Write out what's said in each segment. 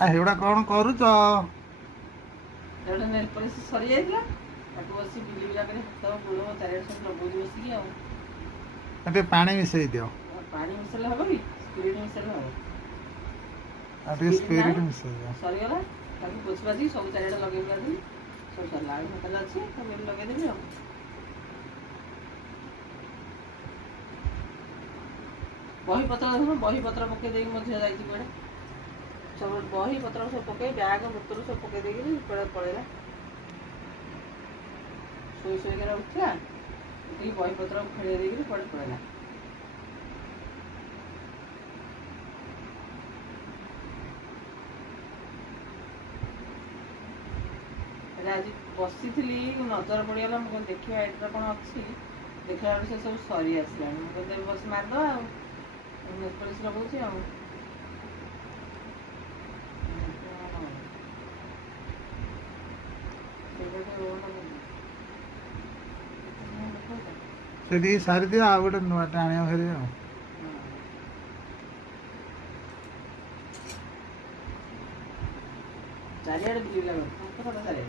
ହେଗୁଡ଼ା କ'ଣ କରୁଛ? ଏଇଟା ନେଲ୍ ପଲିସ୍ ସରି ଯାଇଥିଲା, ତାକୁ ବସି ବିଲି ବିଲା କରି ହାତ ଗୋଡ଼ ଚାରିଆଡ଼େ ସବୁ ଲଗଉଛି ବସିକି ଆଉ। ଟିକେ ପାଣି ମିଶେଇ ଦିଅ। ପାଣି ମିଶେଇଲେ ହବ କି? ସ୍ପିରିଟ୍ ମିଶେଇଲେ ହବ। ଆଉ ଟିକେ ସ୍ପିରିଟ୍ ମିଶେଇ ଦିଅ। ସରିଗଲା, ତାକୁ ପୋଛି ପାଛି ସବୁ ଚାରିଆଡ଼େ ଲଗେଇ ଦେଲି, ସବୁ ସରିଲା। ଆଉ ହୋଟେଲ ଅଛି, ତାକୁ ଏଠି ଲଗେଇଦେବି ଆଉ। ବହିପତ୍ର ଦେଖୁନ, ବହିପତ୍ର ପକେଇ ଦେଇକି ମୋ ଝିଅ ଯାଇଛି କୁଆଡ଼େ। ସବୁ ବହିପତ୍ର ସବୁ ପକେଇ, ବ୍ୟାଗ୍ ବୋତଲ ସବୁ ପକେଇ ଦେଇକି କୁଆଡ଼େ ପଳେଇଲା। ଶୋଇ ଶୋଇକିନା ଉଠିଲା, ଉଠିକି ବହିପତ୍ର ଖେଳେଇ ଦେଇକି କୁଆଡ଼େ ପଳେଇଲା। ଆଜି ବସିଥିଲି, ନଜର ପଡ଼ିଗଲା, ମୁଁ କହିଲି ଦେଖିବା ଏଇଟା କ'ଣ ଅଛି। ଦେଖିଲା ବେଳକୁ ସେ ସବୁ ସରି ଆସିଲାଣି। ମୁଁ କହିଲି ବସି ମାରିଦେବା ଆଉ, ନେଲ୍ ପଲିସ୍ ଲଗାଉଛି ଆଉ। ସେଠିକି ସାରିଦିଅ, ଆଉ ଗୋଟେ ନୂଆଟା ଆଣିବ ଫେରି ଆଉ। ଚାରିଆଡ଼େ ବୁଲିଲା ଚାରିଆଡ଼େ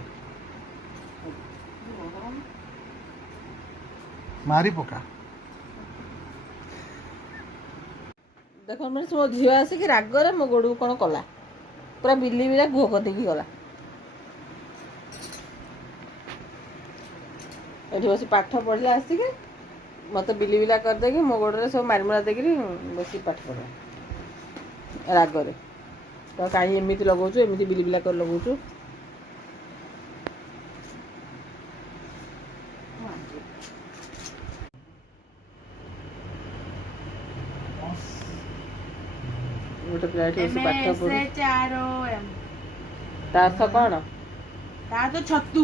ମାରି ପକା। ଦେଖ ମାନେ ମୋ ଝିଅ ଆସିକି ରାଗରେ ମୋ ଗୋଡ଼କୁ କ'ଣ କଲା, ପୁରା ବିଲି ବିଲା ଗୁହ କରିଦେଇକି ଗଲା। ଏଠି ବସି ପାଠ ପଢ଼ିଲା ଆସିକି, ମୋତେ ବିଲି ବିଲା କରିଦେଇକି ମୋ ଗୋଡ଼ରେ ସବୁ ମାରିମୁରା ଦେଇକିରି ବସି ପାଠ ପଢ଼ିଲା ରାଗରେ। ତ କାହିଁ ଏମିତି ଲଗାଉଛୁ, ଏମିତି ବିଲି ବିଲା କରି ଲଗାଉଛୁ। ଗୋଟେ ପିଲା ଏଠି ବସି ପାଠ ପଢୁ। ତା ଅର୍ଥ କ'ଣ? ତା ତ ଛତୁ।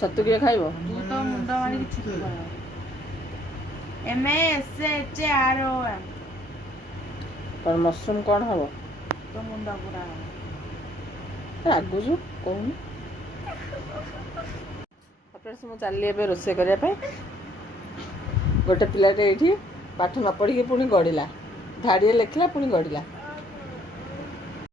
ଛତୁ କିଏ ଖାଇବ? ତୁ ତ ମୁଣ୍ଡ ମାରିକି ଛତୁ ଖାଇବ। MASHROM। କ'ଣ ମସରୁମ୍ କ'ଣ ହବ? ତୋ ମୁଣ୍ଡ ପୁରା ରାଗୁଛୁ କହୁନୁ। ମୁଁ ଚାଲିଲି ଏବେ ରୋଷେଇ କରିବା ପାଇଁ। ଗୋଟେ ପିଲାଟେ ଏଇଠି ପାଠ ନ ପଢ଼ିକି ପୁଣି ଗଡ଼ିଲା, ଧାଡ଼ିରେ ଲେଖିଲା ପୁଣି ଗଡ଼ିଲା।